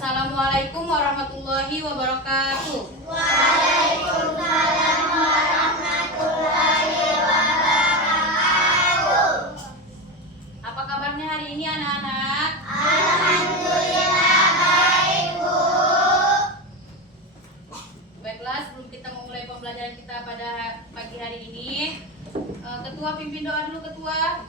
Assalamualaikum warahmatullahi wabarakatuh. Waalaikumsalam warahmatullahi wabarakatuh. Apa kabarnya hari ini anak-anak? Alhamdulillah baik, Bu. Baiklah, sebelum kita memulai pembelajaran kita pada pagi hari ini, Ketua pimpin doa dulu, Ketua.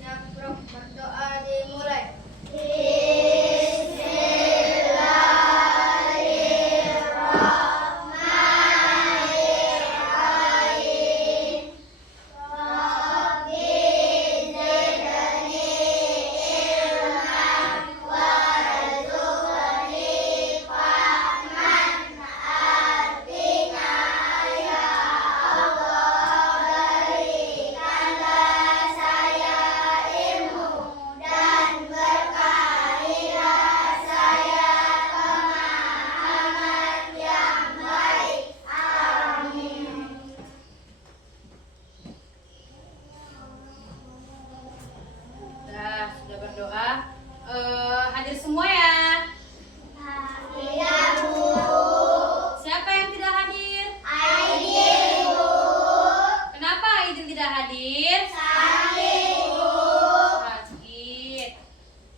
Siap, Prof. Berdoa dimulai. Bismillahirrahmanirrahim. Rabbi zidni ilman warzuqni fahman. Artinya ya Allah, berikanlah saya ilmu dan berkahilah saya pemahaman yang baik. Amin. Sudah berdoa. Hadir semua ya. Iya, Bu. Siapa yang tidak hadir? Aidil, Bu. Kenapa Aidil tidak hadir? Sakit, Bu. Sakit.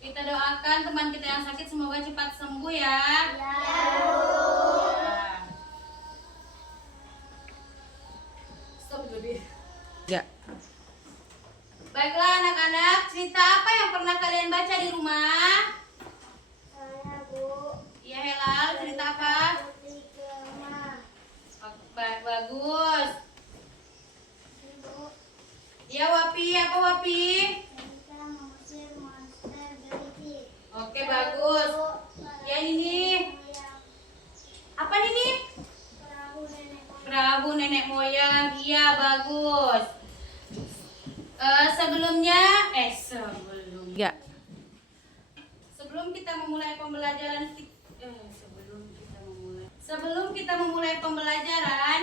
Kita doakan teman kita yang sakit semoga cepat sembuh ya. Ya, Bu. Stop dulu. Ya. Baiklah anak-anak, cerita apa yang pernah kalian baca di rumah? Saya, Bu. Iya Helal, cerita apa? Putri Kemah. Bagus. Bu. Iya Wapi, apa Wapi? Kita mengusir monster gelitik. Oke bagus. Ya ini, apa ini? Perahu nenek moyang. Perahu nenek moyang, iya bagus. Ya. Sebelum kita memulai pembelajaran,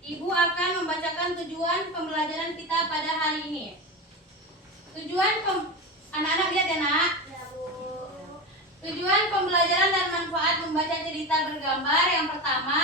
Ibu akan membacakan tujuan pembelajaran kita pada hari ini. Anak-anak lihat ya nak. Ya, Bu. Tujuan pembelajaran dan manfaat membaca cerita bergambar. Yang pertama,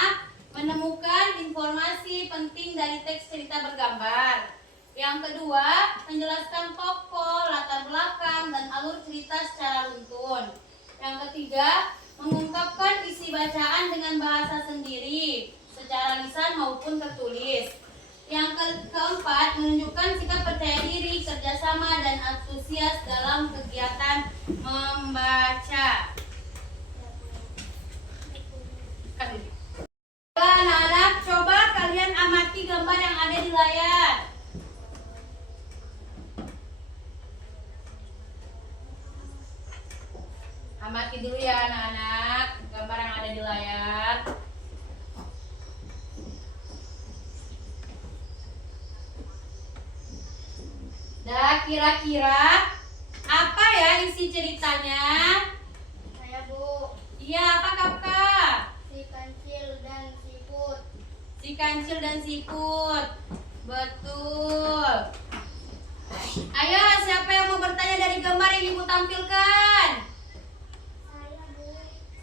menemukan informasi penting dari teks cerita bergambar. Yang kedua, menjelaskan tokoh, latar belakang, dan alur cerita secara runtun. Yang ketiga, mengungkapkan isi bacaan dengan bahasa sendiri, secara lisan maupun tertulis. Yang keempat, menunjukkan sikap percaya diri, kerjasama, dan antusias dalam kegiatan membaca. Anak-anak, coba kalian amati gambar yang ada di layar. Amati dulu ya anak-anak gambar yang ada di layar. Nah, kira-kira apa ya isi ceritanya? Saya, Bu. Iya, apa kakak? Si kancil dan siput. Si kancil dan siput. Betul. Ayo, siapa yang mau bertanya dari gambar yang ibu tampilkan? Saya, Bu.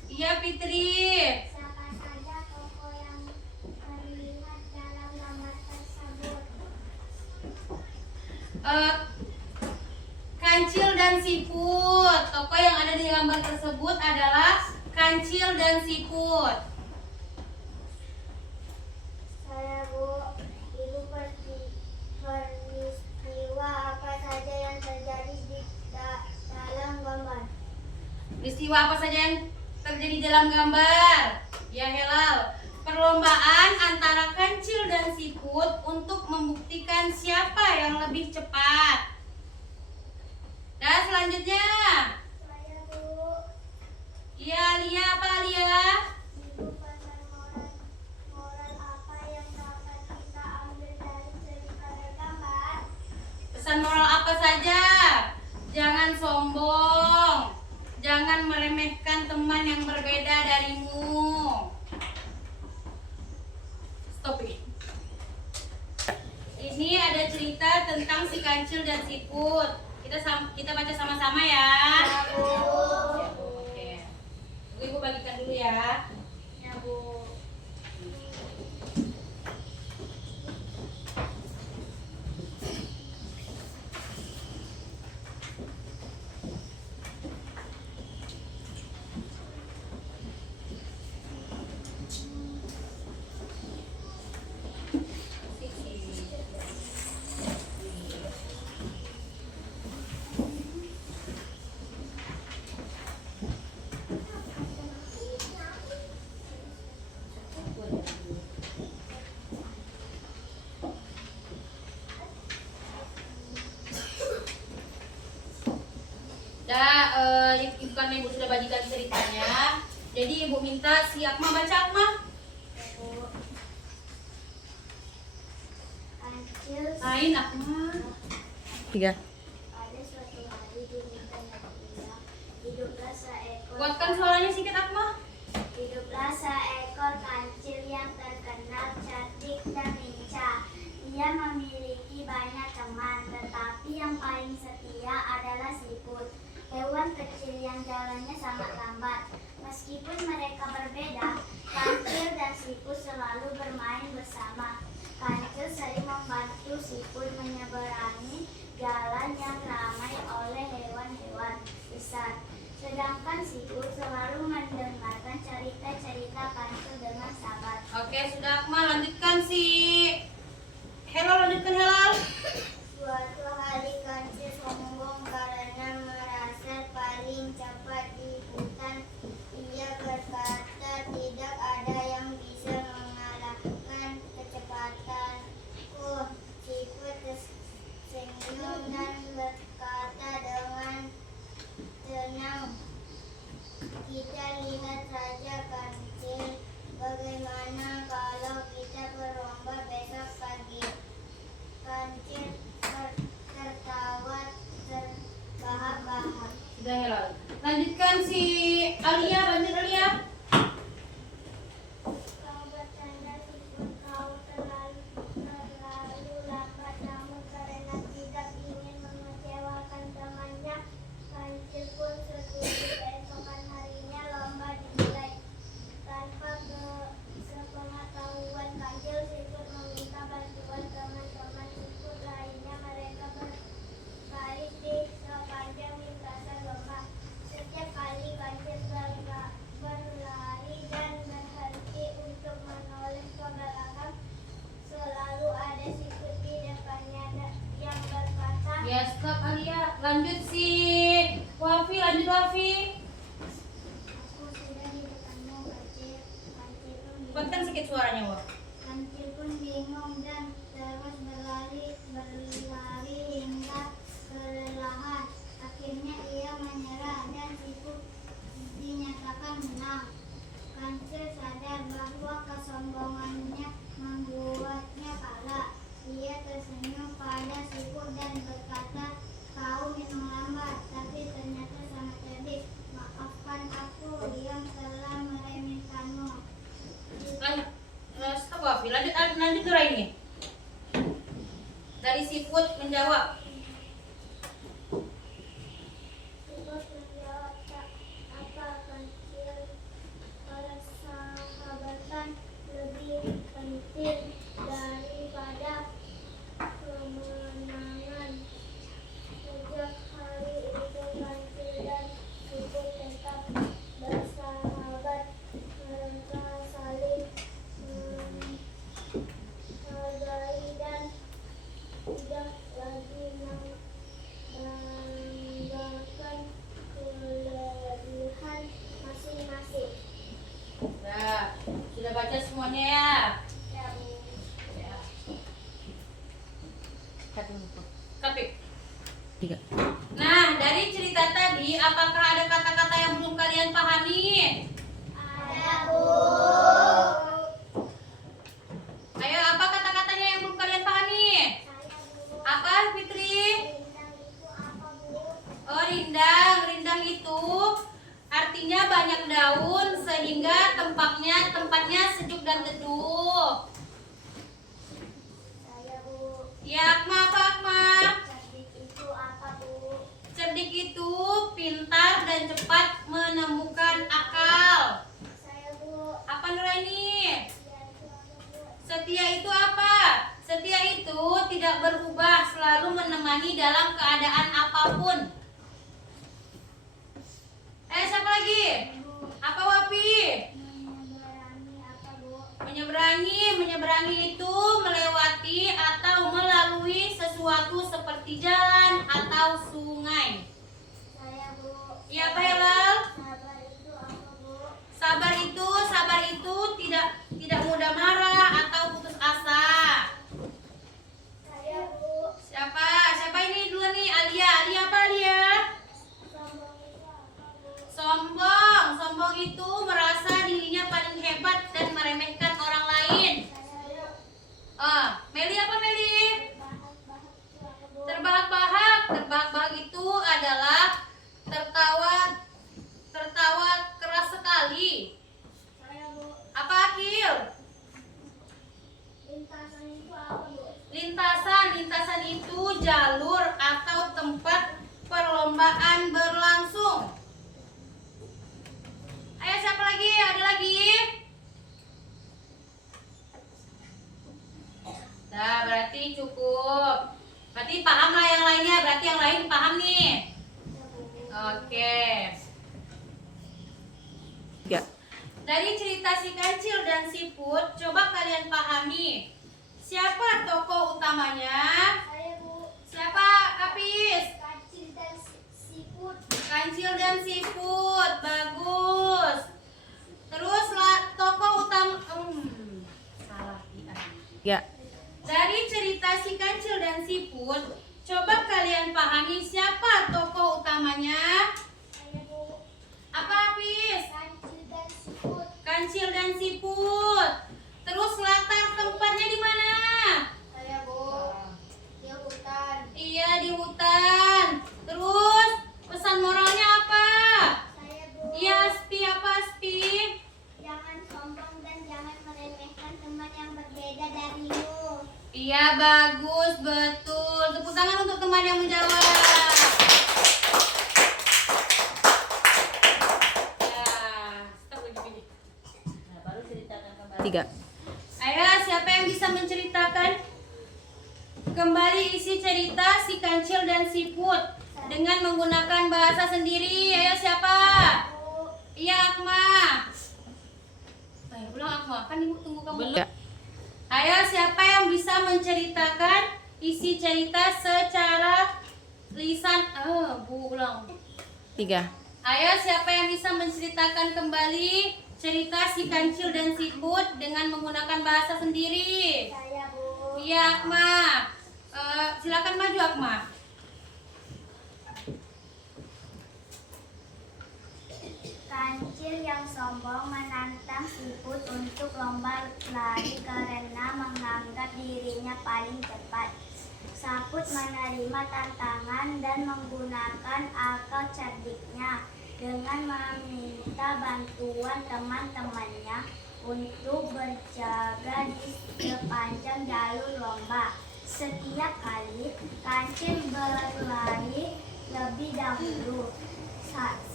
Iya, Fitri. Siapa saja tokoh yang terlihat dalam gambar tersebut? Kancil dan siput. Tokoh yang ada di gambar tersebut adalah kancil dan siput. Saya, Bu. Ibu peristiwa apa saja yang terjadi di dalam gambar? Peristiwa apa saja yang terjadi dalam gambar? Ya Helal. Perlombaan antara kancil dan siput untuk membuktikan siapa yang lebih cepat. Dan selanjutnya, Saya, Bu. iya Lia, apa Lia? Ibu pesan moral apa yang dapat kita ambil dari cerita bergambar? Pesan moral apa saja? Jangan sombong. Jangan meremehkan teman yang berbeda darimu. Stop ini. Ini ada cerita tentang si kancil dan siput. Kita Kita baca sama-sama ya. Ya, Bu. Ya, Bu. Oke. Ibu bagikan dulu ya. Ya, Bu. Karena ibu sudah bagikan ceritanya, jadi ibu minta si Akma baca. Akma. Kancil. Lain Akma. 3. Pada suatu hari di hutan yang indah, hiduplah seekor. Kuatkan suaranya sedikit Akma. Hiduplah seekor kancil yang terkenal cerdik dan lincah. Ia memiliki banyak teman, tetapi yang paling setia adalah siput. Hewan kecil yang jalannya sangat lambat. Meskipun mereka berbeda, kancil dan siput selalu bermain bersama. Kancil sering membantu siput menyeberangi jalan yang ramai oleh hewan-hewan besar. Sedangkan siput selalu mendengarkan cerita-cerita kancil dengan sabar. Oke, sudah Akma, lanjutkan si Helal, lanjutkan Helal. Suatu hari kancil sombong karena merasa paling cepat di hutan. Ia berkata tidak ada yang bisa mengalahkan kecepatanku. Siput tersenyum dan berkata dengan tenang, kita lihat saja kancil, bagaimana kalau kita berlomba besok pagi. Kancil tertawa terbahak-bahak. Sudah Helal. Lanjutkan si Alia, lanjut Alia. Kau bercanda siput, kau terlalu lambat, namun karena tidak ingin mengecewakan temannya, kancil pun setuju. Keesokan harinya lomba dimulai. Tanpa sepengetahuan kancil, siput meminta bantuan teman-teman siput lainnya. Mereka berbaris di sepanjang lintasan lomba. Setiap kali kancil berlari dan berhenti untuk menoleh ke belakang, selalu ada siput di depannya yang berkata, Ya, stop Alia. Lanjut si Wafi, lanjut Wafi. aku sudah di depanmu, kancil. Kancil pun Kuatkan sedikit suaranya, Waf. Kancil pun bingung dan terus berlari hingga kelelahan. Akhirnya ia menyerah dan siput dinyatakan menang. Kancil sadar bahwa kesombongannya membuatnya kalah. Ia tersenyum pada siput dan berkata, kau memang lambat, tapi ternyata sangat cerdik. Maafkan aku yang telah meremehkanmu. Lanjut. Stop Wafi. Lanjut Nuraini. Dari siput menjawab. Siput menjawab, tak apa kancil, persahabatan lebih penting daripada kemenangan. Sejak hari itu kancil dan siput tetap bersahabat. Mereka saling menghargai dan tidak lagi membanggakan kelebihan masing-masing. Nah, sudah baca semuanya ya. Ya, Bu. Ya. Kapik. 3. Nah, dari cerita tadi, apakah ada kata-kata yang belum kalian pahami? Ada, Bu. Ayo, apa kata-katanya yang belum kalian pahami? Saya, Bu. Apa, Fitri? Rindang itu apa, Bu? Oh, rindang. Rindang itu artinya banyak daun sehingga tempatnya sejuk dan teduh. Saya, Bu. Ya, Akma, apa Akma? Cerdik itu apa, Bu? pintar dan cepat menemukan akal. Saya, Bu. Apa Nuraini? Setia Setia itu apa, Bu? itu apa? Setia itu tidak berubah, selalu menemani dalam keadaan apapun. Siapa lagi? Apa Wapi? Menyeberangi apa, Bu? Menyeberangi itu melewati atau melalui sesuatu seperti jalan atau sungai. Saya, Bu. Iya, apa Helal? Sabar itu apa, Bu? Sabar itu tidak mudah marah atau putus asa. Saya, Bu. Siapa ini dulu nih? Alia apa Alia? Sombong itu apa, Bu? Sombong itu merasa dirinya paling hebat dan meremehkan orang lain. Saya, Bu. Meli apa Meli? Bahak-bahak itu apa, Bu? Terbahak-bahak itu adalah tertawa keras sekali. Saya, Bu. Apa Akil? Lintasan itu apa, Bu? Lintasan itu jalur atau tempat perlombaan berlangsung. Ayo siapa lagi? Ada lagi? Nah, berarti cukup. Berarti paham lah yang lainnya. Berarti yang lain paham nih. Ya, Bu. Oke. Ya. Dari cerita si Kancil dan si Put, coba kalian pahami. Siapa tokoh utamanya? Saya, Bu. Siapa Kapis? Kancil dan siput. Kancil dan Siput. Bagus. Terus tokoh utama salah iya. Ya. Dari cerita si Kancil dan Siput, coba kalian pahami siapa tokoh utamanya? Saya, Bu. Apa Apis? Kancil dan siput. Kancil dan Siput. Terus latar tempatnya di mana? Saya, Bu. Di hutan. Iya, di hutan. Terus pesan moralnya apa? Saya, Bu. Iya, Aspi apa Aspi? Jangan sombong dan jangan meremehkan teman yang berbeda darimu. Iya, bagus, betul. Tepuk tangan untuk teman yang menjawab. Ya, stop begini. Nah, baru ceritakan kembali. 3. Ayo, siapa yang bisa menceritakan kembali isi cerita si Kancil dan si Put dengan menggunakan bahasa sendiri? Ayo, siapa? Bu. Iya, Akma. Ayo, ulang Akma. Kan ibu tunggu kamu. Ya. Ayo, siapa yang bisa menceritakan isi cerita secara lisan? Bu, ulang. 3. Ayo, siapa yang bisa menceritakan kembali cerita si Kancil dan si Put dengan menggunakan bahasa sendiri? Saya, Bu. Iya, Akma. Silakan maju, Akma. Kancil yang sombong menantang siput untuk lomba lari karena menganggap dirinya paling cepat. Saput menerima tantangan dan menggunakan akal cerdiknya dengan meminta bantuan teman-temannya untuk berjaga di sepanjang jalur lomba. Setiap kali Kancil berlari lebih dahulu,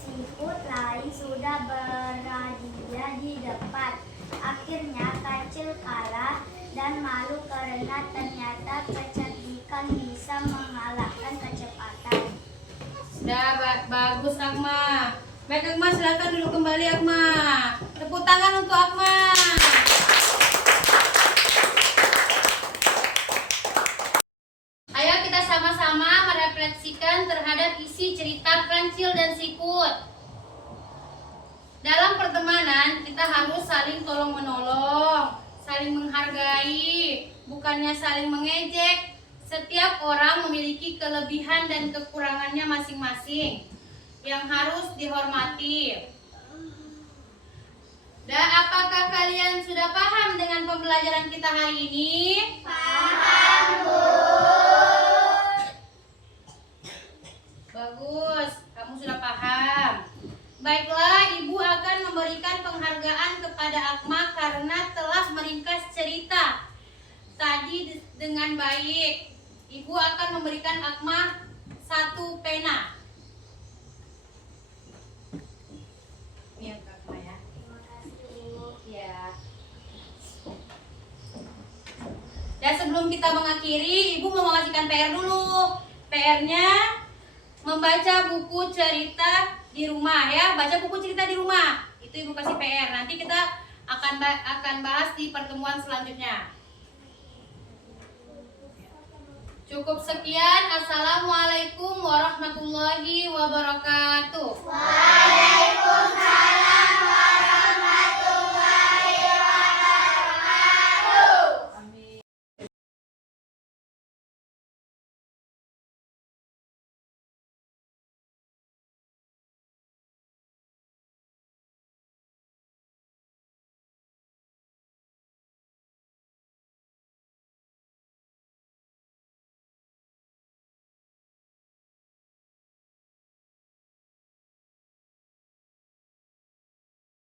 siput lain sudah berada di depan. Akhirnya Kancil kalah dan malu karena ternyata kecerdikan bisa mengalahkan kecepatan. Sudah bagus, Akma. Baik, Akma, silakan duduk kembali, Akma. Tepuk tangan untuk Akma. Ayo kita sama-sama merefleksikan terhadap isi cerita Kancil dan Siput. Dalam pertemanan kita harus saling tolong-menolong, saling menghargai, bukannya saling mengejek. Setiap orang memiliki kelebihan dan kekurangannya masing-masing yang harus dihormati. Dan apakah kalian sudah paham dengan pembelajaran kita hari ini? Paham, Bu. Bagus, kamu sudah paham. Baiklah, Ibu akan memberikan penghargaan kepada Akma karena telah meringkas cerita tadi dengan baik. Ibu akan memberikan Akma 1 pena. Ya sebelum kita mengakhiri, Ibu mau mengasihkan PR dulu. PR-nya membaca buku cerita di rumah ya, baca buku cerita di rumah. Itu Ibu kasih PR. Nanti kita akan bahas di pertemuan selanjutnya. Cukup sekian. Assalamualaikum warahmatullahi wabarakatuh.